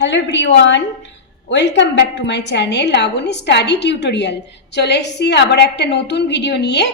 Hello everyone, welcome back to my channel Labani study tutorial. চলে এসেছি আবার একটা নতুন ভিডিও নিয়ে।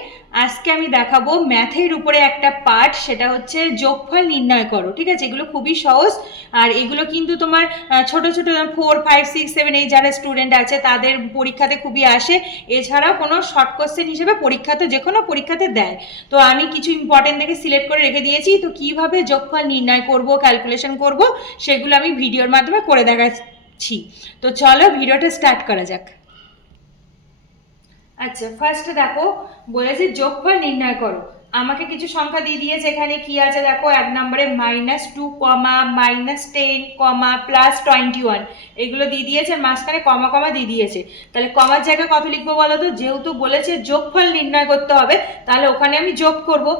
আজকে আমি দেখাবো ম্যাথের উপরে একটা পার্ট, সেটা হচ্ছে যোগফল নির্ণয় করো। ঠিক আছে, এগুলো খুবই সহজ আর এগুলো কিন্তু তোমার ছোট ছোট 4, 5, 6, 7 এই যারা স্টুডেন্ট আছে তাদের পরীক্ষাতে খুবই আসে। এছাড়াও কোনো শর্ট কোশ্চেন হিসেবে পরীক্ষাতে যে কোনো পরীক্ষাতে দেয়। তো আমি কিছু ইম্পর্টেন্ট দেখে সিলেক্ট করে রেখে দিয়েছি। তো কিভাবে যোগফল নির্ণয় করব, ক্যালকুলেশন করব, সেগুলো আমি ভিডিওর মাধ্যমে করে দেখাচ্ছি। তো চলো ভিডিওটা স্টার্ট করা যাক। আচ্ছা, ফার্স্টে দেখো বলেছে যোগফল নির্ণয় করো। আমাকে কিছু সংখ্যা দিয়ে দিয়েছে। এখানে কি আছে দেখো, 1 নম্বরে -2, -10, +21 এগুলো দিয়ে দিয়েছে, মাঝখানে কমা কমা দিয়ে দিয়েছে। তাহলে কমার জায়গায় কত লিখবো বলো তো? যেহেতু বলেছে যোগফল নির্ণয় করতে হবে, তাহলে ওখানে আমি যোগ করবো,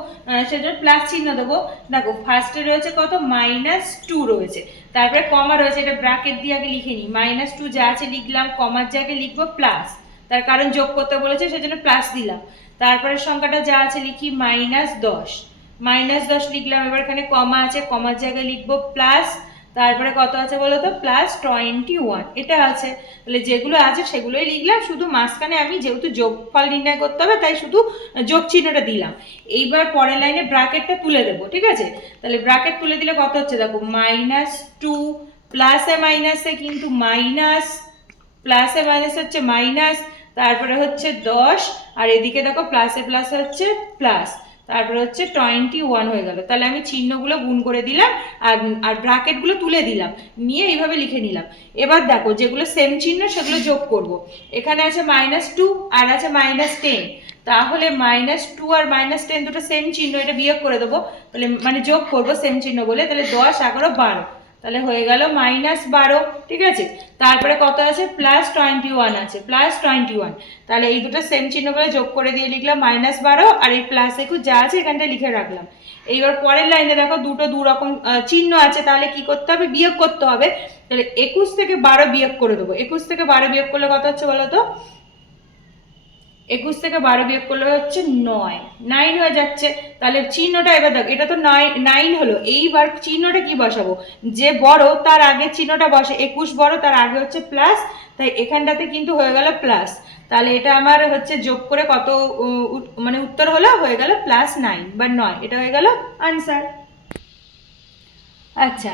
সেজন্য প্লাস চিহ্ন দেবো। দেখো ফার্স্টে রয়েছে কত, -2 রয়েছে, তারপরে কমা রয়েছে, এটা ব্র্যাকেট দিয়ে আগে লিখে নিই। -2 যা আছে লিখলাম, কমার জায়গায় লিখবো প্লাস, তার কারণ যোগ করতে বলেছে সেজন্য প্লাস দিলাম। তারপরে সংখ্যাটা যা আছে লিখি -10, -10 লিখলাম। এবার এখানে কমা আছে, কমার জায়গায় লিখবো প্লাস, তারপরে কত আছে বলো তো, +21 এটা আছে। তাহলে যেগুলো আছে সেগুলোই লিখলাম, শুধু মাঝখানে আমি যেহেতু যোগফল নির্ণয় করতে হবে তাই শুধু যোগ চিহ্নটা দিলাম। এইবার পরের লাইনে ব্র্যাকেটটা তুলে দেবো। ঠিক আছে, তাহলে ব্র্যাকেট তুলে দিলে কত হচ্ছে দেখো, -2 প্লাসে মাইনাসে কিন্তু মাইনাস, প্লাসে মাইনাসে হচ্ছে মাইনাস, তারপরে হচ্ছে 10, আর এদিকে দেখো প্লাসে প্লাসে হচ্ছে প্লাস, তারপরে হচ্ছে 21 হয়ে গেল। তাহলে আমি চিহ্নগুলো গুণ করে দিলাম আর আর ব্র্যাকেটগুলো তুলে দিলাম, নিয়ে এইভাবে লিখে নিলাম। এবার দেখো যেগুলো সেম চিহ্ন সেগুলো যোগ করব। এখানে আছে -2 আর আছে -10, তাহলে -2 আর -10 দুটো সেম চিহ্ন, এটা বিয়োগ করে দেবো। তাহলে মানে যোগ করবো সেম চিহ্ন বলে, তাহলে 10, 11, 12, তাহলে হয়ে গেল -12। ঠিক আছে, তারপরে কত আছে, +21 আছে, +21। তাহলে এই দুটো সেম চিহ্ন করে যোগ করে দিয়ে লিখলাম -12, আর এই প্লাস একুশ যা আছে এখানটা লিখে রাখলাম। এইবার পরের লাইনে দেখো দুটো দু রকম চিহ্ন আছে, তাহলে কি করতে হবে, বিয়োগ করতে হবে। তাহলে 21 থেকে 12 বিয়োগ করে দেবো। 21 থেকে 12 বিয়োগ করলে কত হচ্ছে বলো তো, 21 থেকে 12 বিয়োগ করলে হচ্ছে 9 হয়ে যাচ্ছে। তাহলে চিহ্নটা এবার দেখ, এটা তো 9 হলো। এইবার চিহ্নটা কি বসাবো, যে বড় তার আগে চিহ্নটা বসে, 21 বড় তার আগে হচ্ছে প্লাস, তাই এখানটাতে কিন্তু হয়ে গেল প্লাস। তাহলে এটা আমার হচ্ছে যোগ করে কত মানে উত্তর হলো, হয়ে গেল +9 বা 9, এটা হয়ে গেল আনসার। আচ্ছা,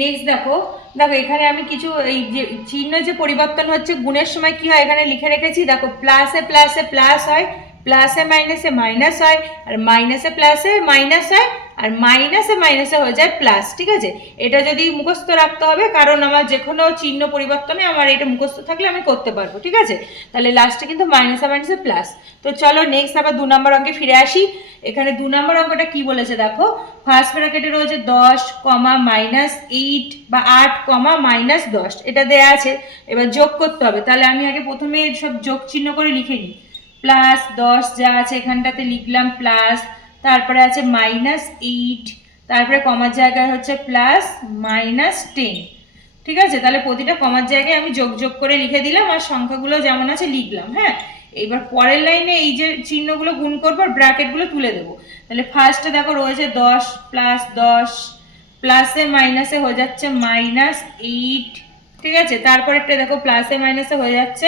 নেক্সট দেখো, দেখো এখানে আমি কিছু এই যে চিহ্ন যে পরিবর্তন হচ্ছে গুণের সময় কি হয় এখানে লিখে রেখেছি। দেখো প্লাসে প্লাসে প্লাস হয়, প্লাসে মাইনাসে মাইনাস হয়, আর মাইনাসে প্লাসে মাইনাস হয়, আর মাইনাসে মাইনাসে হয়ে যায় প্লাস। ঠিক আছে, এটা যদি মুখস্থ রাখতে হবে, কারণ আমার যে কোনো চিহ্ন পরিবর্তনে আমার এটা মুখস্থ থাকলে আমি করতে পারবো। ঠিক আছে, তাহলে লাস্টে কিন্তু মাইনাসে মাইনাসে প্লাস। তো চলো নেক্সট আবার 2 নম্বর অঙ্কে ফিরে আসি। এখানে 2 নম্বর অঙ্কটা কি বলেছে দেখো, ফার্স্ট ব্র্যাকেটে রয়েছে 10, -8 বা 8, -10 এটা দেয়া আছে। এবার যোগ করতে হবে, তাহলে আমি আগে প্রথমে সব যোগ চিহ্ন করে লিখে নিই। +10 যা আছে এখানটাতে লিখলাম প্লাস, তারপরে আছে -8, তারপরে কমার জায়গায় হচ্ছে প্লাস, -10। ঠিক আছে, তাহলে প্রতিটা কমার জায়গায় আমি যোগ যোগ করে লিখে দিলাম, আর সংখ্যাগুলো যেমন আছে লিখলাম। হ্যাঁ, এইবার পরের লাইনে এই যে চিহ্নগুলো গুণ করবো আর ব্র্যাকেটগুলো তুলে দেবো। তাহলে ফার্স্টে দেখো রয়েছে 10 + 10, প্লাসে মাইনাসে হয়ে যাচ্ছে -8। ঠিক আছে, তারপরে একটা দেখো প্লাসে মাইনাসে হয়ে যাচ্ছে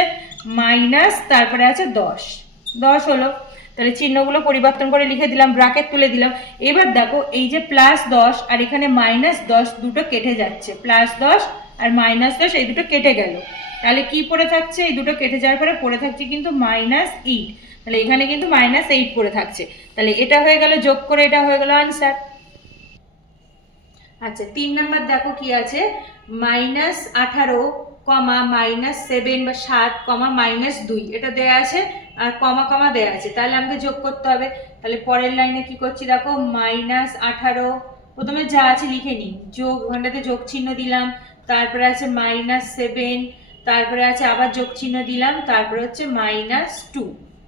মাইনাস, তারপরে আছে 10 হলো। তাহলে চিহ্নগুলো পরিবর্তন করে লিখে দিলাম, ব্র্যাকেট তুলে দিলাম। এবার দেখো এই যে +10 আর এখানে -10 দুটো কেটে যাচ্ছে, +10 আর -10 এই দুটো কেটে গেল। তাহলে কি পড়ে থাকছে, এই দুটো কেটে যাওয়ার পরে পড়ে থাকছে কিন্তু -8। তাহলে এখানে কিন্তু -8 পড়ে থাকছে। তাহলে এটা হয়ে গেল যোগ করে, এটা হয়ে গেল আনসার। আচ্ছা, 3 নাম্বার দেখো কি আছে, -18, -7 বা 7, -2 এটা দেয়া আছে, আর কমা কমা দেয়া আছে। তাহলে আমাকে যোগ করতে হবে। তাহলে পরের লাইনে কি করছি দেখো, -18 প্রথমে যা আছে লিখে নিই, যোগ ওখানটাতে যোগ চিহ্ন দিলাম, তারপরে আছে -7, তারপরে আছে আবার যোগ চিহ্ন দিলাম, তারপরে হচ্ছে -2।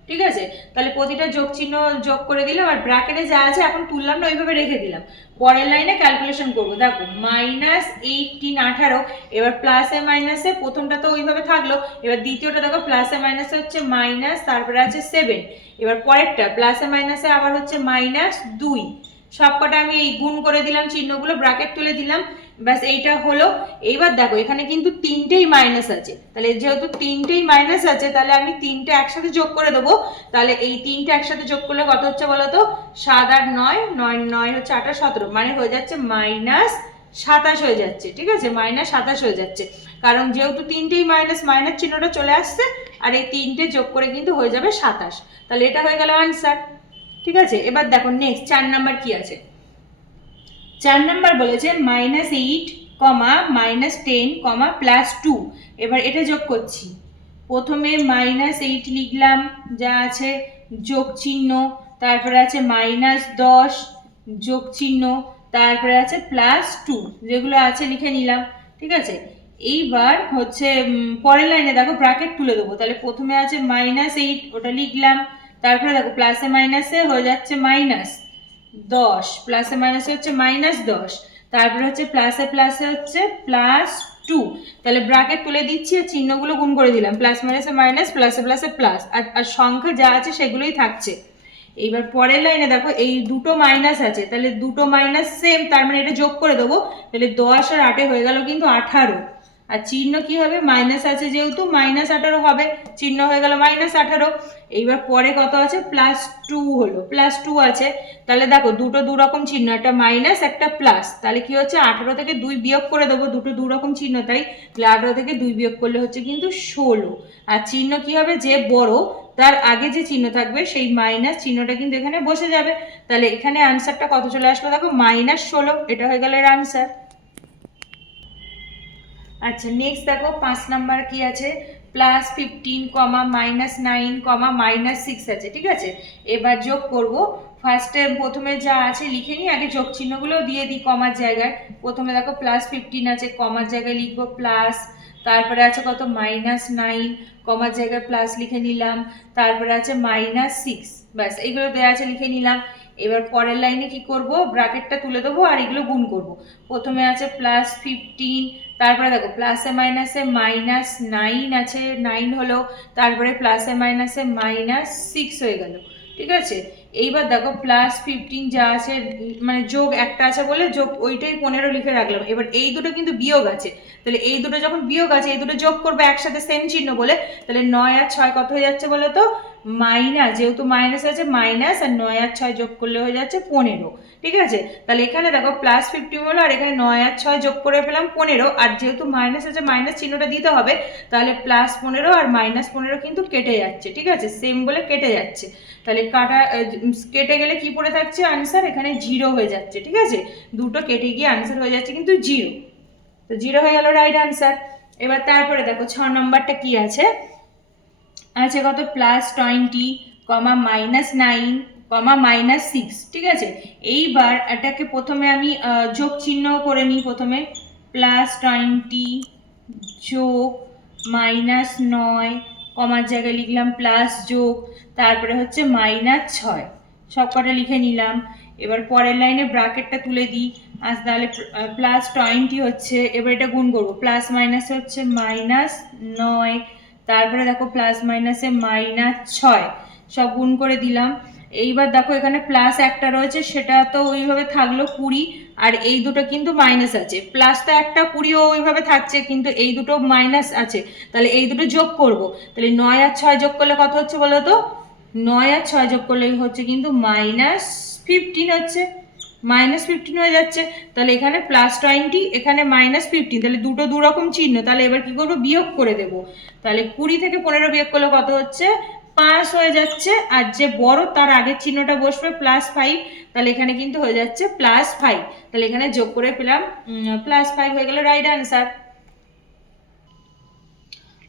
ঠিক আছে, তাহলে প্রতিটা যোগ চিহ্ন যোগ করে দিলাম, আর ব্র্যাকেটে যা আছে এখন তুললাম না, ওইভাবে রেখে দিলাম। পরের লাইনে ক্যালকুলেশন করবো। দেখো -18, 18, এবার প্লাসে মাইনাসে প্রথমটা তো ওইভাবে থাকলো, এবার দ্বিতীয়টা দেখো প্লাসে মাইনাসে হচ্ছে মাইনাস, তারপরে আছে 7, এবার পরেরটা প্লাসে মাইনাসে আবার হচ্ছে -2। সবকটা আমি এই গুণ করে দিলাম, চিহ্নগুলো ব্র্যাকেট তুলে দিলাম। ব্যাস এইটা হলো। এইবার দেখো এখানে কিন্তু তিনটেই মাইনাস আছে, তাহলে যেহেতু তিনটেই মাইনাস আছে তাহলে আমি তিনটে একসাথে যোগ করে দেবো। তাহলে এই তিনটে একসাথে যোগ করলে কত হচ্ছে বলো তো, 7 আর 9, 9 9 হচ্ছে 28 17, মানে হয়ে যাচ্ছে -27 হয়ে যাচ্ছে। ঠিক আছে, -27 হয়ে যাচ্ছে, কারণ যেহেতু তিনটেই মাইনাস, মাইনাস চিহ্নটা চলে আসছে আর এই তিনটে যোগ করে কিন্তু হয়ে যাবে 27। তাহলে এটা হয়ে গেল আনসার। ঠিক আছে, এবার দেখো নেক্সট 4 নাম্বার কি আছে। 4 নাম্বার বলেছে -8, -10, +2। এবার এটা যোগ করছি। প্রথমে -8 লিখলাম, যা আছে যোগ চিহ্ন, তারপরে আছে -10 যোগ চিহ্ন, তারপরে আছে +2, যেগুলো আছে লিখে নিলাম। ঠিক আছে, এইবার হচ্ছে পরের লাইনে দেখো ব্র্যাকেট তুলে দেবো। তাহলে প্রথমে আছে -8, ওটা লিখলাম, তারপরে দেখো প্লাসে মাইনাসে হয়ে যাচ্ছে -10, প্লাসে মাইনাসে হচ্ছে -10, তারপরে হচ্ছে প্লাসে প্লাসে হচ্ছে +2। তাহলে ব্র্যাকেট তুলে দিচ্ছি আর চিহ্নগুলো গুণ করে দিলাম, প্লাস মাইনাসে মাইনাস, প্লাসে প্লাসে প্লাস, আর সংখ্যা যা আছে সেগুলোই থাকছে। এইবার পরের লাইনে দেখো এই দুটো মাইনাস আছে, তাহলে দুটো মাইনাস সেম, তার মানে এটা যোগ করে দেবো। তাহলে 10 আর 8 হয়ে গেল কিন্তু 18, আর চিহ্ন কি হবে, মাইনাস আছে যেহেতু -18 হবে, চিহ্ন হয়ে গেল -18। এইবার পরে কত আছে, +2 হলো, +2 আছে। তাহলে দেখো দুটো দু রকম চিহ্ন, একটা মাইনাস একটা প্লাস, তাহলে কি হচ্ছে 18 থেকে 2 বিয়োগ করে দেবো, দুটো দু রকম চিহ্ন তাই। তাহলে 18 থেকে 2 বিয়োগ করলে হচ্ছে কিন্তু 16। আর চিহ্ন কি হবে, যে বড় তার আগে যে চিহ্ন থাকবে সেই মাইনাস চিহ্নটা কিন্তু এখানে বসে যাবে। তাহলে এখানে আনসারটা কত চলে আসলো দেখো, -16। এটা হয়ে গেল এর আনসার। আচ্ছা নেক্সট দেখো 5 নাম্বার কি আছে, +15, -9, -6 আছে। ঠিক আছে, এবার যোগ করব। ফার্স্টে প্রথমে যা আছে লিখে নিই, আগে যোগ চিহ্নগুলো দিয়ে দিই কমার জায়গায়। প্রথমে দেখো +15 আছে, কমার জায়গায় লিখবো প্লাস, তারপরে আছে কত -9, কমার জায়গায় প্লাস লিখে নিলাম, তারপরে আছে -6, ব্যাস এইগুলো দেওয়া আছে লিখে নিলাম। এবার পরের লাইনে কি করব, ব্র্যাকেটটা তুলে দেবো আর এগুলো গুণ করব। প্রথমে আছে +15, তারপরে দেখো প্লাসে মাইনাসে -9 আছে, 9 হলো, তারপরে প্লাসে মাইনাসে -6 হয়ে গেল। ঠিক আছে, এইবার দেখো +15 যা আছে, মানে যোগ একটা আছে বলে যোগ ওইটাই 15 লিখে রাখলাম। এবার এই দুটো কিন্তু বিয়োগ আছে, তাহলে এই দুটো যখন বিয়োগ আছে এই দুটো যোগ করবে একসাথে সেম চিহ্ন বলে, তাহলে 9 আর 6 কত হয়ে যাচ্ছে বলো তো, মাইনাস, যেহেতু মাইনাস আছে মাইনাস, আর 9 আর 6 যোগ করলে হয়ে যাচ্ছে 15। ঠিক আছে, তাহলে এখানে দেখো +15 হলো, আর এখানে 9 আর 6 যোগ করে পেলাম 15, আর যেহেতু মাইনাস আছে মাইনাস চিহ্নটা দিতে হবে, তাহলে +15 আর -15 কিন্তু কেটে যাচ্ছে। ঠিক আছে, সেম বলে কেটে যাচ্ছে, তাহলে কেটে গেলে কি পড়ে থাকছে আনসার, এখানে 0 হয়ে যাচ্ছে। ঠিক আছে, দুটো কেটে গিয়ে আনসার হয়ে যাচ্ছে কিন্তু 0, তো 0 হয়ে গেল রাইট আনসার। এবার তারপরে দেখো 6 নম্বরটা কি আছে, আছে কত +20, -9, -6। ঠিক আছে, এইবার এটাকে প্রথমে আমি যোগ চিহ্ন করে নিই। প্রথমে +20 যোগ -9, কমার জায়গায় লিখলাম প্লাস যোগ, তারপরে হচ্ছে -6, সব কটা লিখে নিলাম। এবার পরের লাইনে ব্র্যাকেটটা তুলে দিই, আজ তাহলে +20 হচ্ছে, এবার এটা গুণ করবো, প্লাস মাইনাসে হচ্ছে -9, তারপরে দেখো প্লাস মাইনাসে -6, সব গুণ করে দিলাম। এইবার দেখো এখানে প্লাস একটা রয়েছে, সেটা তো ওইভাবে থাকলো 20, আর এই দুটো কিন্তু মাইনাস আছে, প্লাস তো একটা 20ও ওইভাবে থাকছে, কিন্তু এই দুটো মাইনাস আছে, তাহলে এই দুটো যোগ করব। তাহলে 9 আর 6 যোগ করলে কত হচ্ছে বলো তো, 9 আর 6 যোগ করলে হচ্ছে কিন্তু -15 হচ্ছে, -15 হয়ে যাচ্ছে। তাহলে এখানে +20, এখানে -15, তাহলে দুটো দু রকম চিহ্ন, তাহলে এবার কি করবো, বিয়োগ করে দেব। তাহলে 20 থেকে 15 বিয়োগ করলে কত হচ্ছে, 5 হয়ে যাচ্ছে, আর যে বড় তার আগের চিহ্নটা বসবে +5, তাহলে এখানে কিন্তু হয়ে যাচ্ছে +5, তাহলে এখানে যোগ করে পেলাম +5 হয়ে গেল রাইট আনসার।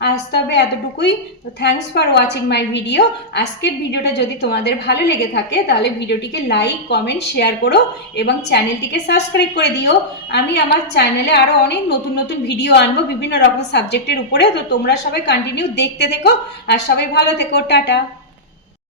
আজ তবে এতটুকুই। তো thanks for watching my video. আজকের ভিডিওটা যদি তোমাদের ভালো লেগে থাকে তাহলে ভিডিওটিকে লাইক কমেন্ট শেয়ার করো এবং চ্যানেলটিকে সাবস্ক্রাইব করে দিও। আমি আমার চ্যানেলে আরও অনেক নতুন নতুন ভিডিও আনবো বিভিন্ন রকম সাবজেক্টের উপরে, তো তোমরা সবাই কন্টিনিউ দেখতে থেকো আর সবাই ভালো থেকো। টাটা।